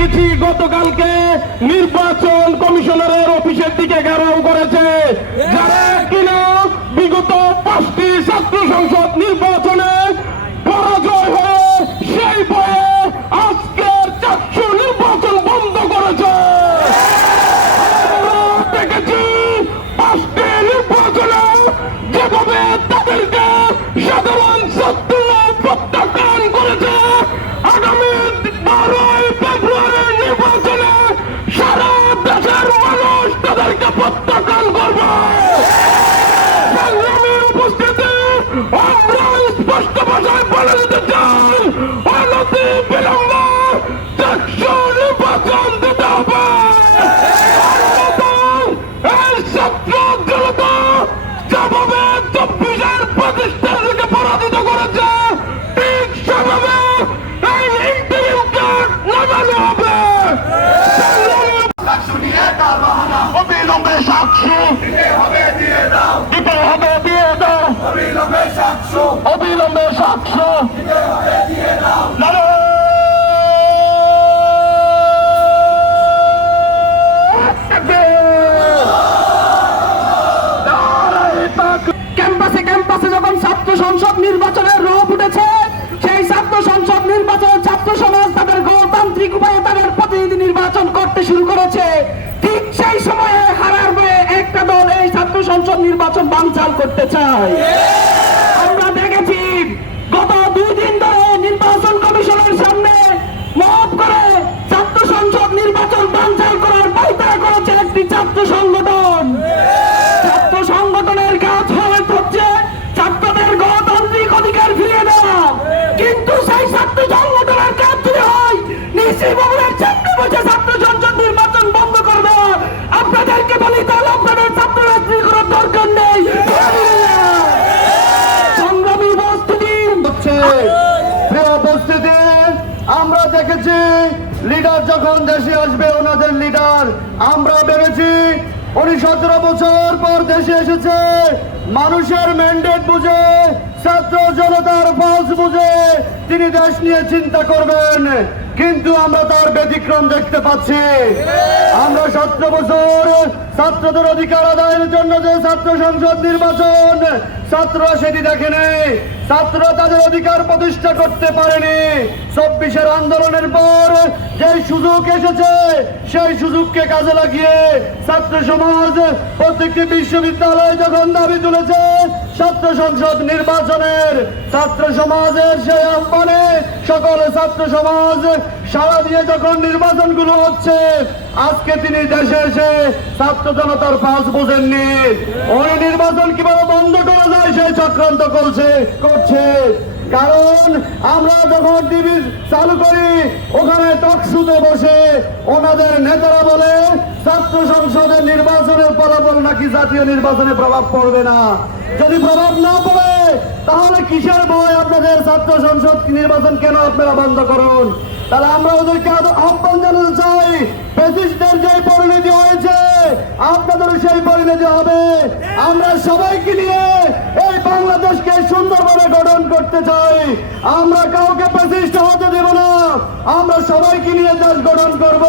দেখেছি গতকালকে নির্বাচন কমিশনারের অফিসের দিকে ঘেরাও করেছে, যারা কিনা বিগত 5টি ছাত্র সংসদ নির্বাচনে পরাজয় হয়ে সেই ভয়ে আজকের চাকসু নির্বাচন বন্ধ করেছে। দেখেছি 5টি নির্বাচনে যেভাবে তাদেরকে সাধারণ ছাত্র প্রত্যাখ্যান করেছে, আগামী 12ই ফেব্রুয়ারি নির্বাচনে সারা দেশের মানুষ তাদেরকে প্রত্যাখ্যান করবে। সংগ্রামের উপস্থিতি আমরা স্পষ্ট ভাষায় বলে দিতে চাই, অনতি বিলম্বে চাকসু নির্বাচন দিতে হবে। এই ছাত্র জনতা যেভাবে 24-এর প্রতিষ্ঠানকে পরাজিত করেছে, ঠিক সেভাবে এই ইন্টারিমকে নামানো হবে। অবিলম্বে সাকসু দিতে হবে, দিয়ে দাও। অবিলম্বে সাকসু ক্যাম্পাসে ক্যাম্পাসে যখন ছাত্র সংসদ নির্বাচনের রূপ উঠেছে, সেই ছাত্র সংসদ নির্বাচন ছাত্র সমাজ তাদের গণতান্ত্রিক উপায়ে তাদের প্রতিনিধি নির্বাচন করতে শুরু করেছে। ঠিক সেই সময়ে হারার ভয়ে একটা দল এই ছাত্র সংসদ নির্বাচন বানচাল করতে চায়। আমরা দেখেছি গত 2 দিন ধরে নির্বাচন কমিশনের সামনে মত করে ছাত্র সংসদ নির্বাচন বানচাল করার পায়তারা করেছে একটি ছাত্র সংগঠন। ছাত্র সংগঠনের কাজ হচ্ছে ছাত্রদের গণতান্ত্রিক অধিকার ফিরিয়ে দেওয়া, কিন্তু সেই ছাত্র সংগঠনের কাজ যদি হয় নিশ্চয়ই ভবনের সামনে বসে ছাত্র সংসদ নির্বাচন বন্ধ করে দেওয়া। আপনাদেরকে বলি, তাহলে আপনাদের ছাত্র রাজনীতি করার দরকার নেই। সংগ্রামী উপস্থিতি, আমরা দেখেছি লিডার যখন দেশে আসবে, ওনাদের লিডার আমরা ভেবেছি 17 বছর পর দেশে এসেছে, মানুষের ম্যান্ডেট বুঝে, ছাত্র জনতার পালস বুঝে তিনি দেশ নিয়ে চিন্তা করবেন, কিন্তু আমরা তার ব্যতিক্রম দেখতে পাচ্ছি। আমরা 17 বছর ছাত্রদের অধিকার আদায়ের জন্য যে ছাত্র সংসদ নির্বাচন, ছাত্ররা সেটি দেখেনি, ছাত্ররা তাদের অধিকার প্রতিষ্ঠা করতে পারেনি। 24-এর আন্দোলনের পর যে সুযোগ এসেছে, সেই সুযোগকে কাজে লাগিয়ে ছাত্র সমাজ প্রত্যেকটি বিশ্ববিদ্যালয়ে যখন দাবি তুলেছে ছাত্র সংসদ নির্বাচনের, ছাত্র সমাজের সেই আহ্বানে সকল ছাত্র সমাজ সাড়া দিয়ে যখন নির্বাচনগুলো হচ্ছে, আজকে তিনি দেশে এসে ছাত্র জনতার পাশ বোঝেননি। ওই নির্বাচন কিভাবে বন্ধ করা যায় সেই চক্রান্ত করছে। কারণ আমরা যখন টিভি চালু করি, ওখানে টকশুতে বসে ওনাদের নেতারা বলে ছাত্র সংসদের নির্বাচনের ফলাফল নাকি জাতীয় নির্বাচনে প্রভাব পড়বে না। যদি প্রভাব না পড়ে তাহলে কিসের ভয় আপনাদের ছাত্র সংসদ নির্বাচন কেন আপনারা বন্ধ করুন? তাহলে আমরা ওদেরকে আহ্বান জানাতে চাই, ফ্যাসিস্টদের যে পরিণতি হয়েছে আপনাদের সেই পরিণতি হবে। আমরা সবাইকে নিয়ে এই বাংলাদেশকে সুন্দরভাবে গঠন করতে চাই। আমরা কাউকে ফ্যাসিস্ট হতে দেব না, আমরা সবাইকে নিয়ে দেশ গঠন করব।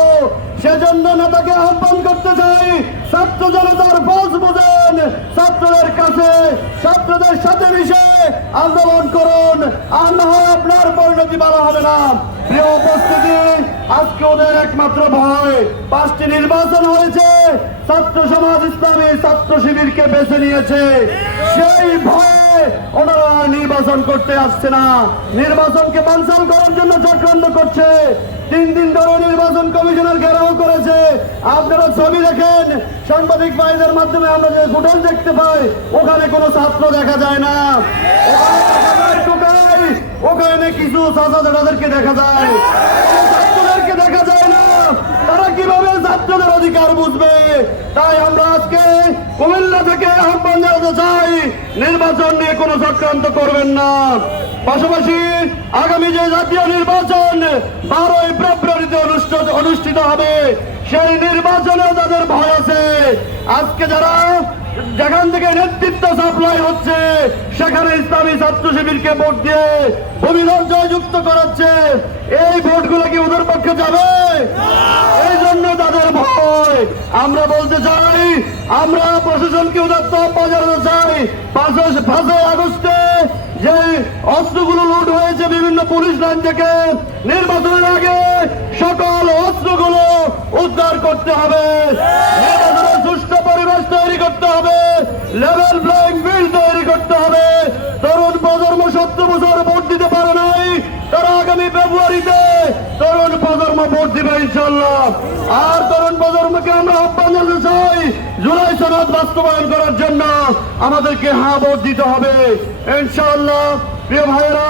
সেজন্য নেতাকে আহ্বান করতে চাই, ছাত্র জনতার পথ বুঝেন, ছাত্রদের কাছে ছাত্রদের সাথে মিশে আন্দোলন করুন, আর না হয় আপনার পরিণতি ভালো হবে না। প্রিয় উপস্থিতি, আজকে ওদের একমাত্র ভয়, 5টি নির্বাচন হয়েছে, ছাত্র সমাজ ইসলামী ছাত্র শিবিরকে বেছে নিয়েছে, সেই ভয়ে ওনারা নির্বাচন করতে আসছে না, নির্বাচনকে বানচাল করার জন্য চক্রান্ত করছে। 3 দিন ধরে নির্বাচন কমিশনার ঘেরাও করেছে। আপনারা ছবি দেখেন, সাংবাদিক ভাইদের মাধ্যমে আমরা যে ফুটেজ দেখতে পাই, ওখানে কোনো ছাত্র দেখা যায় না, ওখানে কিছু ছাত্রদেরকে দেখা যায়, ছাত্রদেরকে দেখা যায় না। তারা কিভাবে ছাত্রদের অধিকার বুঝবে? তাই আমরা আজকে কুমিল্লা থেকে আহ্বান জানাতে চাই, নির্বাচন নিয়ে কোনো চক্রান্ত করবেন না। পাশাপাশি আগামী যে জাতীয় নির্বাচন 12ই ফেব্রুয়ারিতে অনুষ্ঠিত হবে, সেই নির্বাচনে তাদের ভয় আছে। আজকে যারা যেখান থেকে নেতৃত্ব সাপ্লাই হচ্ছে, সেখানে ইসলামী ছাত্র শিবিরকে ভোট দিয়ে অভিযান জয়যুক্ত করাচ্ছে, এই ভোটগুলো কি ওদের পক্ষে যাবে? আমরা বলতে চাই, আমরা প্রশাসনকে উদাত্ত আহ্বান জানাতে চাই, 5ই আগস্টে যে অস্ত্রগুলো লুট হয়েছে বিভিন্ন পুলিশ লাইন থেকে, নির্বাচনের আগে সকল অস্ত্রগুলো উদ্ধার করতে হবে, নির্বাচনের সুষ্ঠু পরিবেশ তৈরি করতে হবে, লেভেল প্লেইং ফিল্ড তৈরি করতে হবে। তরুণ প্রজন্ম 70 বছর ভোট দিতে পারে নাই, তারা আগামী ফেব্রুয়ারিতে তরুণ প্রজন্ম ভোট দিবে ইনশাল্লাহ। আর তরুণ প্রজন্মকে আমরা আহ্বান জানাতে চাই, জুলাই সনদ বাস্তবায়ন করার জন্য আমাদেরকে হ্যাঁ ভোট দিতে হবে ইনশাআল্লাহ। প্রিয় ভাইয়েরা,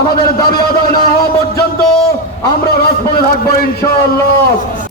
আমাদের দাবি আদায় না হওয়া পর্যন্ত আমরা রাজপথে থাকবো ইনশাআল্লাহ।